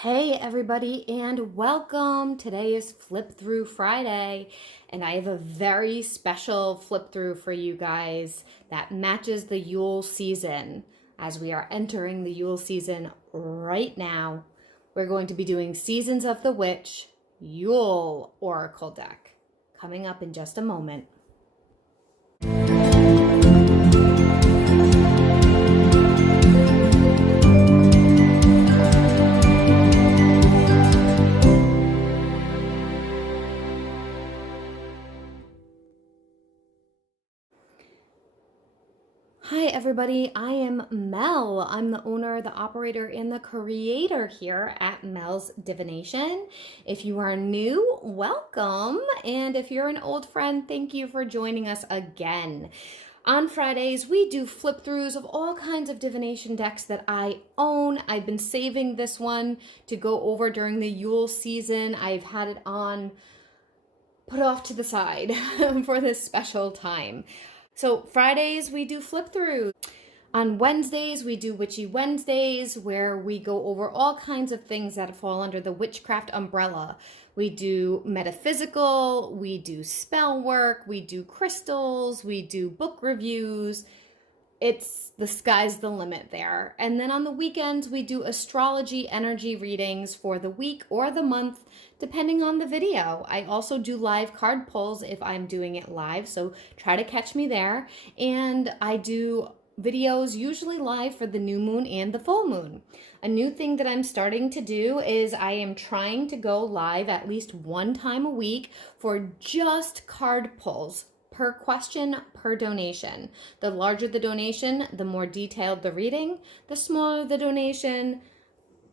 Hey everybody and welcome. Today is Flip Through Friday and I have a very special flip through for you guys that matches the Yule season. As we are entering the Yule season right now, we're going to be doing Seasons of the Witch Yule Oracle deck coming up in just a moment. Hi everybody, I am Mel. I'm the owner, the operator, and the creator here at Melsdivination. If you are new, welcome. And if you're an old friend, thank you for joining us again. On Fridays, we do flip throughs of all kinds of divination decks that I own. I've been saving this one to go over during the Yule season. I've had it on put off to the side for this special time. So Fridays we do flip through. On Wednesdays we do Witchy Wednesdays where we go over all kinds of things that fall under the witchcraft umbrella. We do metaphysical, we do spell work, we do crystals, we do book reviews. It's the sky's the limit there. And then on the weekends, we do astrology energy readings for the week or the month, depending on the video. I also do live card pulls if I'm doing it live, so try to catch me there. And I do videos usually live for the new moon and the full moon. A new thing that I'm starting to do is I am trying to go live at least one time a week for just card pulls. Per question, per donation. The larger the donation, the more detailed the reading. The smaller the donation,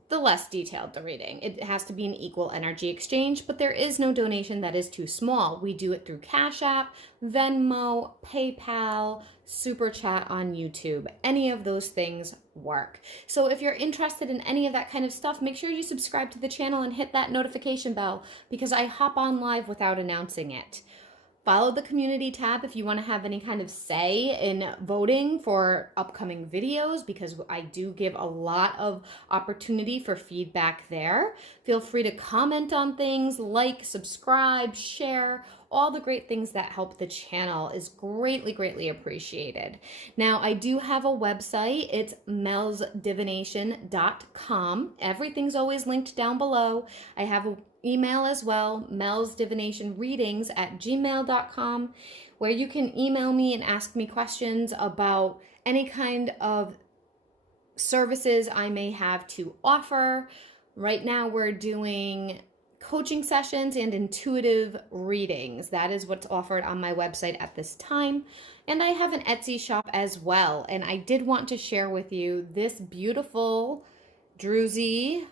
the less detailed the reading. It has to be an equal energy exchange, but there is no donation that is too small. We do it through Cash App, Venmo, PayPal, Super Chat on YouTube. Any of those things work. So if you're interested in any of that kind of stuff, make sure you subscribe to the channel and hit that notification bell because I hop on live without announcing it. Follow the community tab if you want to have any kind of say in voting for upcoming videos because I do give a lot of opportunity for feedback there. Feel free to comment on things, like, subscribe, share. All the great things that help the channel is greatly, greatly appreciated. Now, I do have a website. It's melsdivination.com. Everything's always linked down below. I have an email as well, melsdivinationreadings@gmail.com, where you can email me and ask me questions about any kind of services I may have to offer. Right now we're doing coaching sessions and intuitive readings. That is what's offered on my website at this time. And I have an Etsy shop as well. And I did want to share with you this beautiful druzy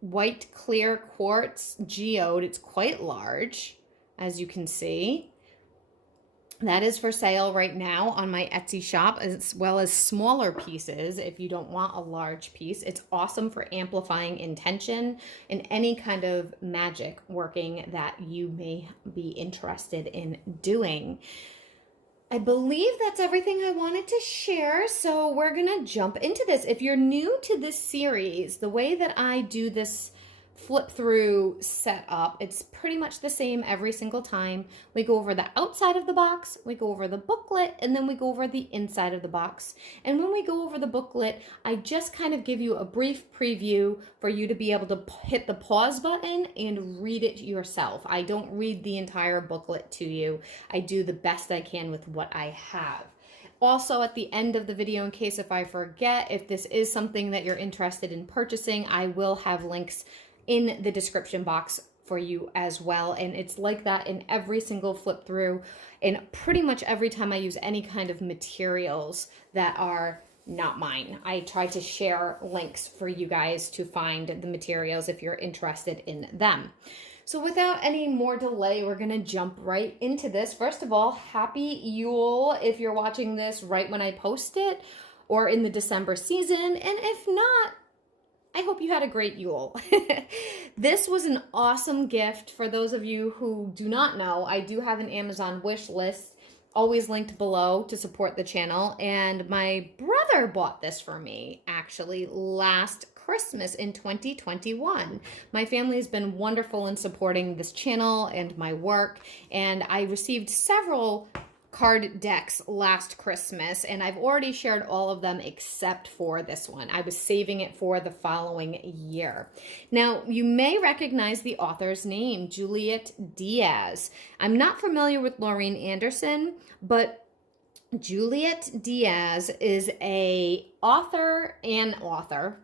white clear quartz geode. It's quite large, as you can see. That is for sale right now on my Etsy shop, as well as smaller pieces if you don't want a large piece. It's awesome for amplifying intention and any kind of magic working that you may be interested in doing. I believe that's everything I wanted to share, so we're gonna jump into this. If you're new to this series, the way that I do this flip through setup, it's pretty much the same every single time. We go over the outside of the box, we go over the booklet, and then we go over the inside of the box. And when we go over the booklet, I just kind of give you a brief preview for you to be able to hit the pause button and read it yourself. I don't read the entire booklet to you. I do the best I can with what I have. Also, at the end of the video, in case if I forget, if this is something that you're interested in purchasing, I will have links in the description box for you as well. And it's like that in every single flip through and pretty much every time I use any kind of materials that are not mine. I try to share links for you guys to find the materials if you're interested in them. So without any more delay, we're gonna jump right into this. First of all, happy Yule if you're watching this right when I post it or in the December season. And if not, I hope you had a great Yule. This was an awesome gift. For those of you who do not know, I do have an Amazon wish list, always linked below to support the channel. And my brother bought this for me, actually, last Christmas in 2021. My family has been wonderful in supporting this channel and my work, and I received several card decks last Christmas, and I've already shared all of them except for this one. I was saving it for the following year. Now, you may recognize the author's name, Juliet Diaz. I'm not familiar with Laureen Anderson, but Juliet Diaz is a author,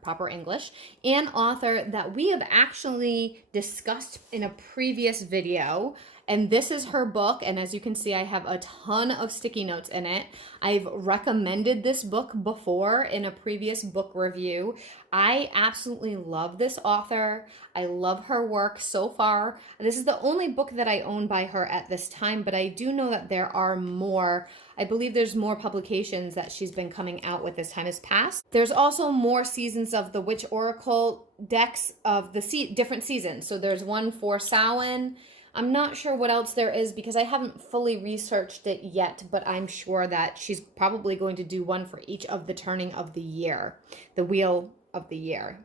proper English, an author that we have actually discussed in a previous video. And this is her book, and as you can see, I have a ton of sticky notes in it. I've recommended this book before in a previous book review. I absolutely love this author. I love her work so far. This is the only book that I own by her at this time, but I do know that there are more. I believe there's more publications that she's been coming out with as time has passed. There's also more seasons of the Witch Oracle decks of the different seasons. So there's one for Samhain. I'm not sure what else there is because I haven't fully researched it yet, but I'm sure that she's probably going to do one for each of the turning of the year, the wheel of the year.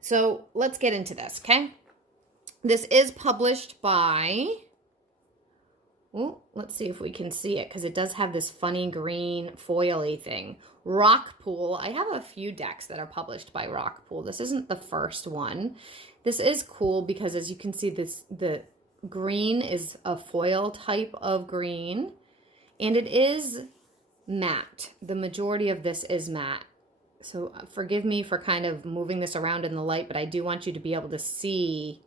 So let's get into this, okay? This is published by, let's see if we can see it because it does have this funny green foily thing. Rockpool. I have a few decks that are published by Rockpool. This isn't the first one. This is cool because as you can see, the green is a foil type of green, and it is matte. The majority of this is matte. So forgive me for kind of moving this around in the light, but I do want you to be able to see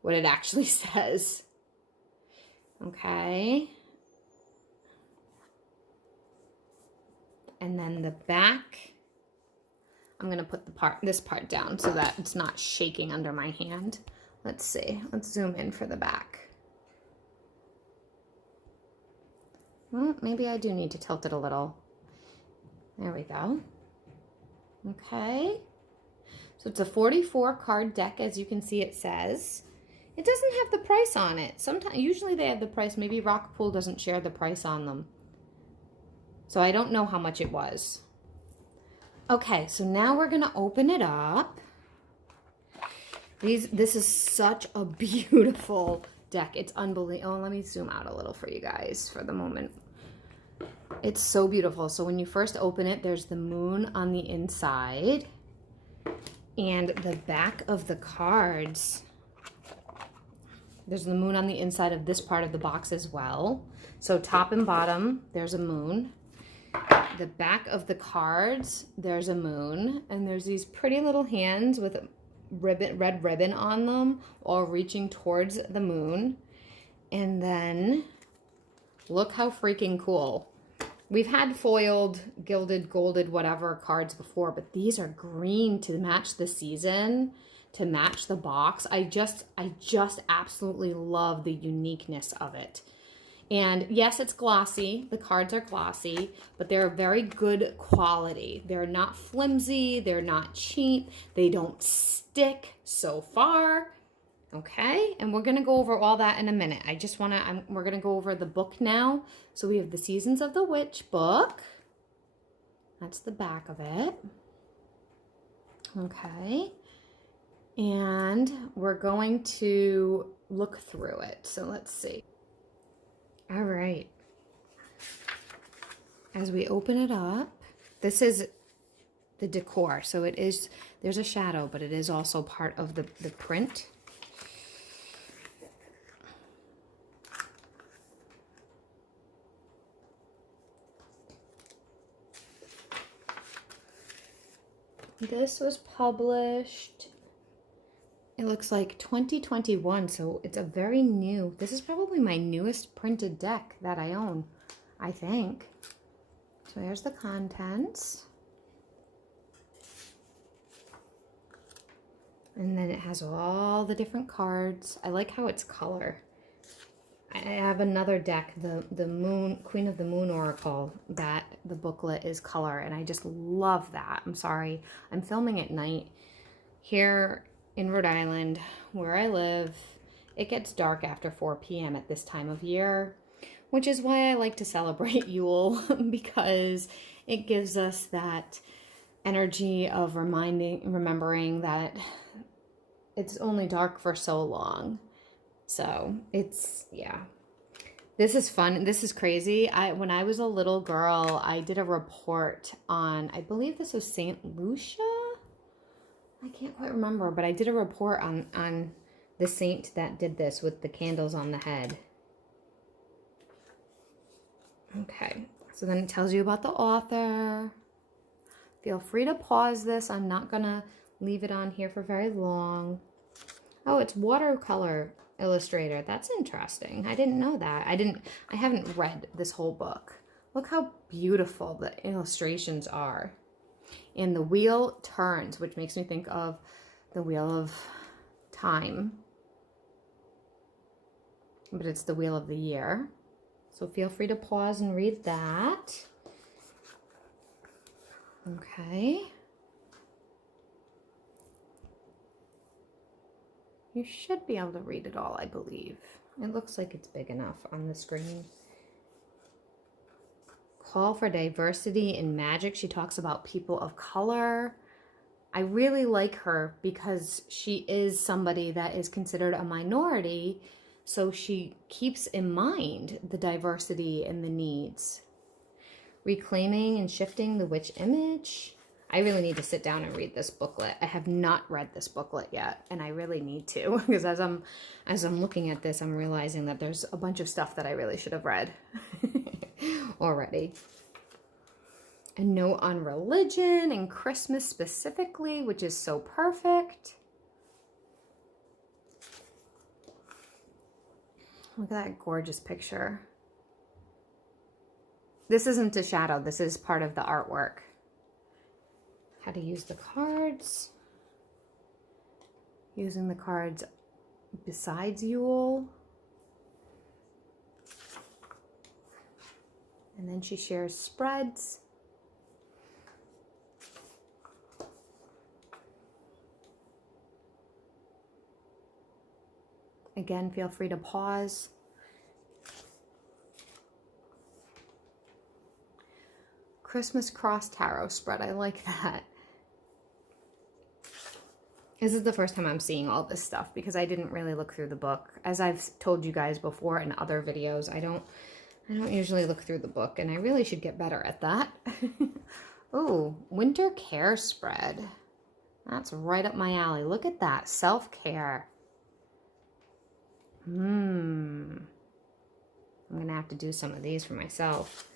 what it actually says. Okay. And then the back, I'm going to put this part down so that it's not shaking under my hand. Let's see. Let's zoom in for the back. Well, maybe I do need to tilt it a little. There we go. Okay. So it's a 44 card deck, as you can see it says. It doesn't have the price on it. Usually they have the price. Maybe Rockpool doesn't share the price on them. So I don't know how much it was. Okay, so now we're going to open it up. This is such a beautiful deck. It's unbelievable. Oh, let me zoom out a little for you guys for the moment. It's so beautiful. So when you first open it, there's the moon on the inside. And the back of the cards, there's the moon on the inside of this part of the box as well. So top and bottom, there's a moon. The back of the cards, there's a moon. And there's these pretty little hands with red ribbon on them, all reaching towards the moon. And then look how freaking cool. We've had foiled, gilded, golded, whatever cards before, but these are green to match the season, to match the box. I just absolutely love the uniqueness of it. And yes, it's glossy. The cards are glossy, but they're very good quality. They're not flimsy. They're not cheap. They don't stick so far. Okay, and we're going to go over all that in a minute. We're going to go over the book now. So we have the Seasons of the Witch book. That's the back of it. Okay, and we're going to look through it. So let's see. All right. As we open it up, this is the decor. So there's a shadow, but it is also part of the print. This was published, it looks like 2021, so it's a very new, this is probably my newest printed deck that I own, I think. So here's the contents. And then it has all the different cards. I like how it's color. I have another deck, the Moon, Queen of the Moon Oracle, that the booklet is color, and I just love that. I'm sorry, I'm filming at night. Here in Rhode Island, where I live, it gets dark after 4 p.m. at this time of year, which is why I like to celebrate Yule, because it gives us that energy of remembering that it's only dark for so long. So it's, yeah. This is fun. This is crazy. When I was a little girl, I did a report on, I believe this was St. Lucia? I can't quite remember, but I did a report on the saint that did this with the candles on the head. Okay, so then it tells you about the author. Feel free to pause this. I'm not gonna leave it on here for very long. Oh, it's watercolor illustrator. That's interesting. I didn't know that. I haven't read this whole book. Look how beautiful the illustrations are. And the wheel turns, which makes me think of the wheel of time. But it's the wheel of the year. So feel free to pause and read that. Okay. You should be able to read it all, I believe. It looks like it's big enough on the screen. Call for diversity in magic. She talks about people of color. I really like her because she is somebody that is considered a minority, so she keeps in mind the diversity and the needs. Reclaiming and shifting the witch image. I really need to sit down and read this booklet. I have not read this booklet yet, and I really need to, because as I'm looking at this, I'm realizing that there's a bunch of stuff that I really should have read already. A note on religion and Christmas specifically, which is so perfect. Look at that gorgeous picture. This isn't a shadow. This is part of the artwork. How to use the cards. Using the cards besides Yule. And then she shares spreads. Again, feel free to pause. Christmas cross tarot spread. I like that. This is the first time I'm seeing all this stuff because I didn't really look through the book. As I've told you guys before in other videos, I don't usually look through the book, and I really should get better at that. Oh, winter care spread. That's right up my alley. Look at that. Self-care. I'm going to have to do some of these for myself.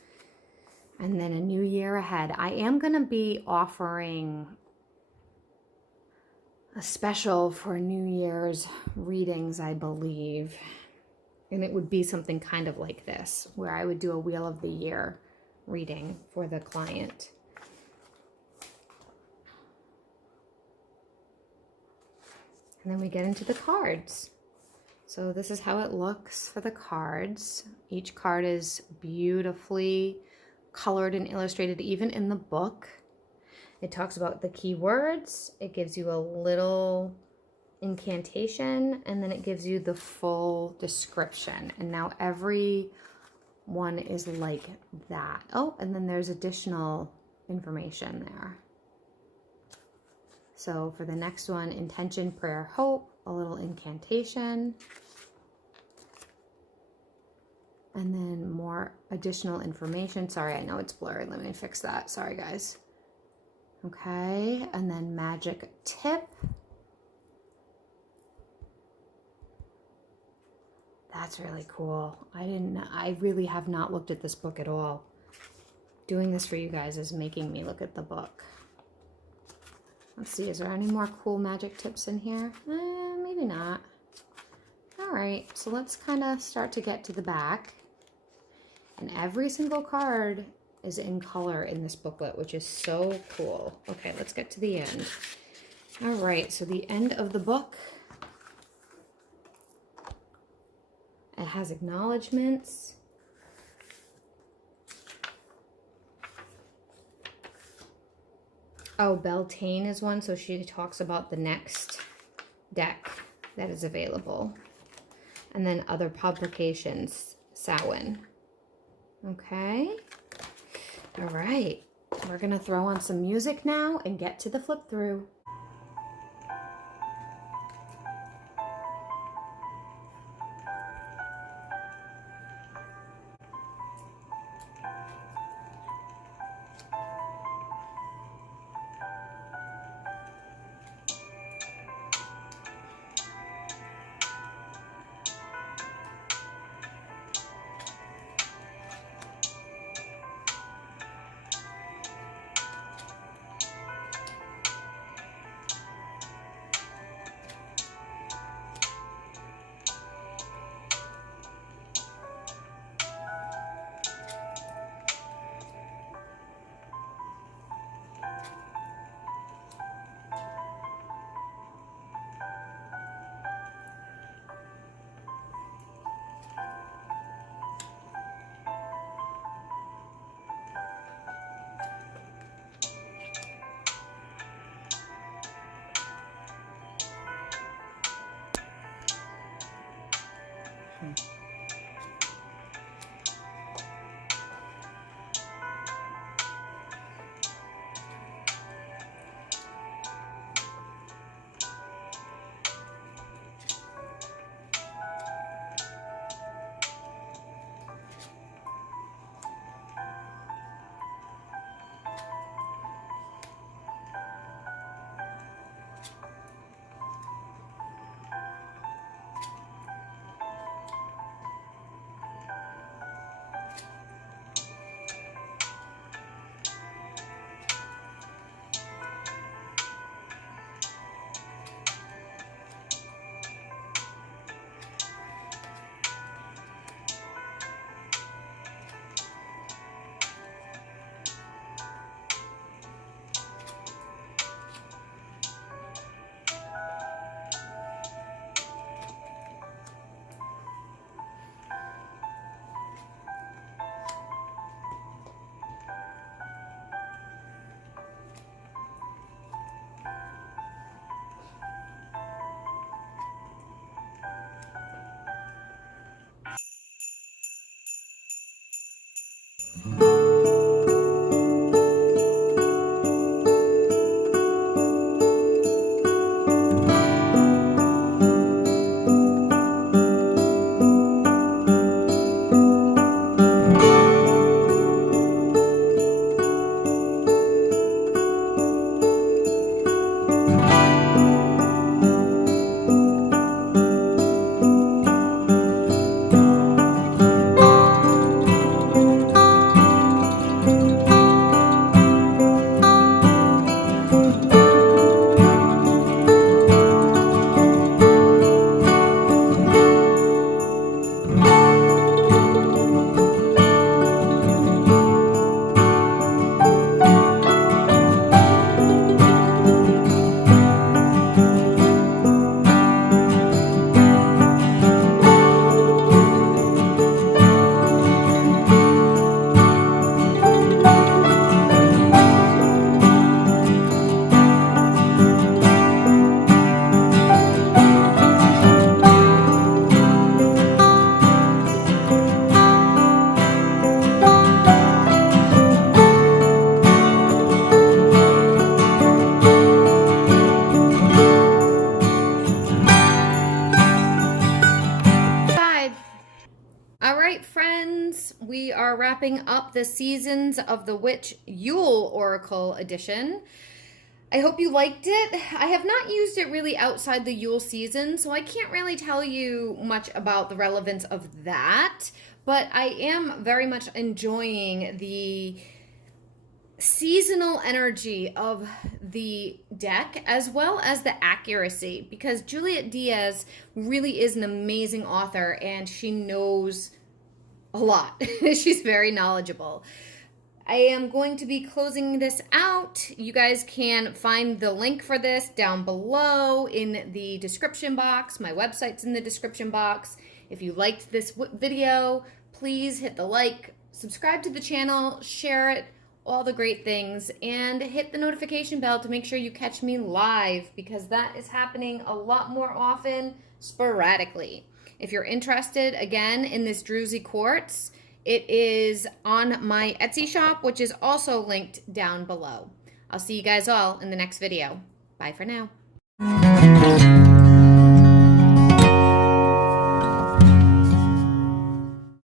And then a new year ahead. I am going to be offering a special for New Year's readings, I believe. And it would be something kind of like this, where I would do a Wheel of the Year reading for the client. And then we get into the cards. So this is how it looks for the cards. Each card is beautifully colored and illustrated, even in the book. It talks about the key words. It gives you a little incantation, and then it gives you the full description. And now every one is like that. Oh, and then there's additional information there. So for the next one, intention, prayer, hope, a little incantation. And then more additional information. Sorry, I know it's blurry. Let me fix that. Sorry, guys. Okay, and then magic tip. That's really cool. I really have not looked at this book at all. Doing this for you guys is making me look at the book. Let's see, is there any more cool magic tips in here? Maybe not. All right, so let's kind of start to get to the back. And every single card is in color in this booklet, which is so cool. Okay, let's get to the end. All right, so the end of the book. It has acknowledgements. Oh, Beltane is one, so she talks about the next deck that is available. And then other publications, Samhain. Okay. All right. We're gonna throw on some music now and get to the flip through. We are wrapping up the Seasons of the Witch Yule Oracle edition. I hope you liked it. I have not used it really outside the Yule season, so I can't really tell you much about the relevance of that, but I am very much enjoying the seasonal energy of the deck as well as the accuracy, because Juliet Diaz really is an amazing author and she knows a lot. She's very knowledgeable. I am going to be closing this out. You guys can find the link for this down below in the description box. My website's in the description box. If you liked this video, please hit the like, subscribe to the channel, share it, all the great things, and hit the notification bell to make sure you catch me live, because that is happening a lot more often sporadically. If you're interested, again, in this Druzy quartz, it is on my Etsy shop, which is also linked down below. I'll see you guys all in the next video. Bye for now.